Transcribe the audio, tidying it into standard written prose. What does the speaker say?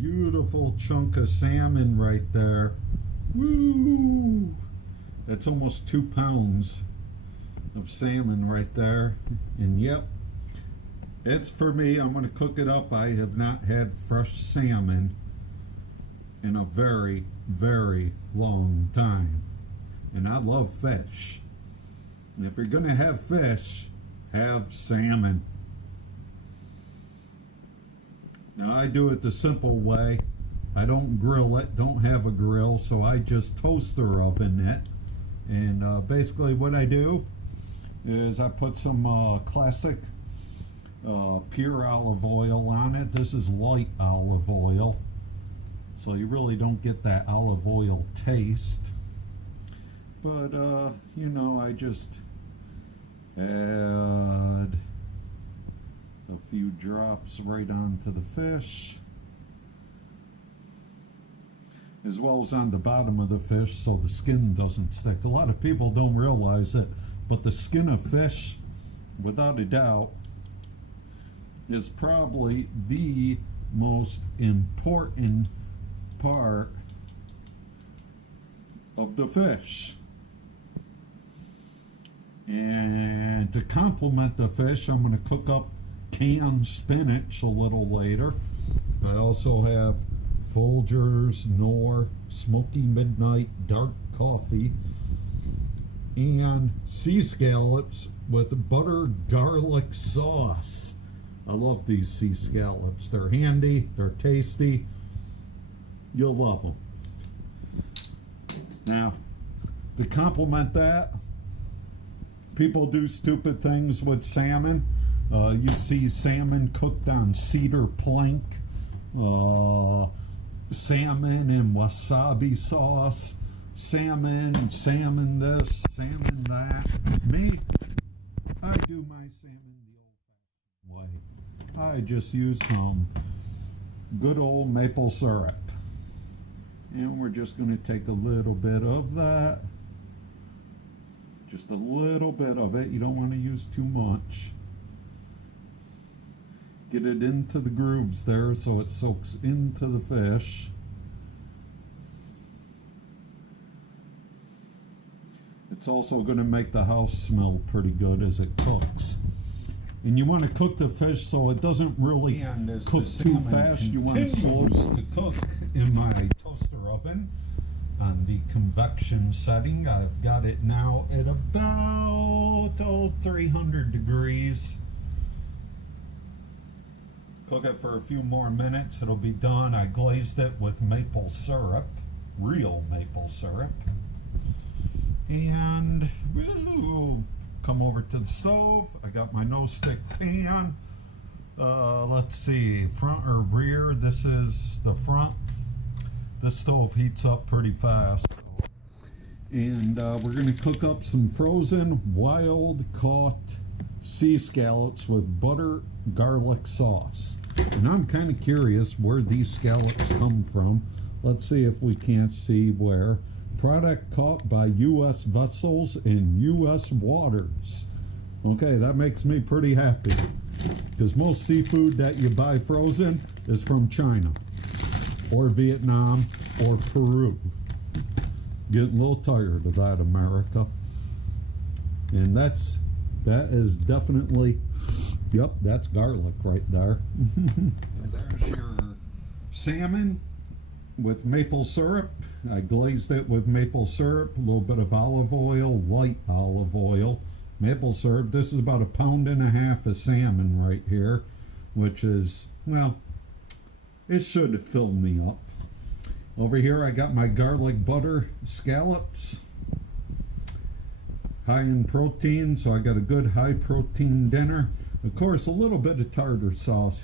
beautiful chunk of salmon right there. Woo! That's almost 2 pounds of salmon right there. And yep, it's for me. I'm going to cook it up. I have not had fresh salmon in a very, very long time. And I love fish. And if you're going to have fish, have salmon. Now I do it the simple way. I don't grill it, don't have a grill, so I just toaster oven it. And basically what I do is I put some classic pure olive oil on it. This is light olive oil, so you really don't get that olive oil taste. But you know, I just add a few drops right onto the fish, as well as on the bottom of the fish so the skin doesn't stick. A lot of people don't realize it, but the skin of fish, without a doubt, is probably the most important part of the fish. And to complement the fish, I'm going to cook up canned spinach a little later. I also have Folgers Knorr Smoky Midnight Dark Coffee and sea scallops with butter garlic sauce. I love these sea scallops. They're handy, they're tasty. You'll love them. Now, to complement that, people do stupid things with salmon. You see salmon cooked on cedar plank, salmon and wasabi sauce, salmon this, salmon that. Me, I do my salmon the old-fashioned way. I just use some good old maple syrup. And we're just going to take a little bit of that. Just a little bit of it. You don't want to use too much. Get it into the grooves there so it soaks into the fish. It's also going to make the house smell pretty good as it cooks. And you want to cook the fish so it doesn't really cook too fast. You want it slow to cook. In my toaster oven on the convection setting, I've got it now at about 300 degrees. Cook it for a few more minutes, it'll be done. I glazed it with maple syrup, real maple syrup. And come over to the stove. I got my no-stick pan. Let's see, front or rear? This is the front. This stove heats up pretty fast. And we're going to cook up some frozen wild caught sea scallops with butter garlic sauce. And I'm kind of curious where these scallops come from. Let's see if we can't see where. Product caught by U.S. vessels in U.S. waters. Okay, that makes me pretty happy, because most seafood that you buy frozen is from China or Vietnam or Peru. Getting a little tired of that, America. And that is definitely, yep, that's garlic right there. And there's your salmon with maple syrup. I glazed it with maple syrup, a little bit of olive oil, light olive oil, maple syrup. This is about 1.5 pounds of salmon right here, which is, well, it should fill me up. Over here I got my garlic butter scallops, high in protein, so I got a good high protein dinner. Of course, a little bit of tartar sauce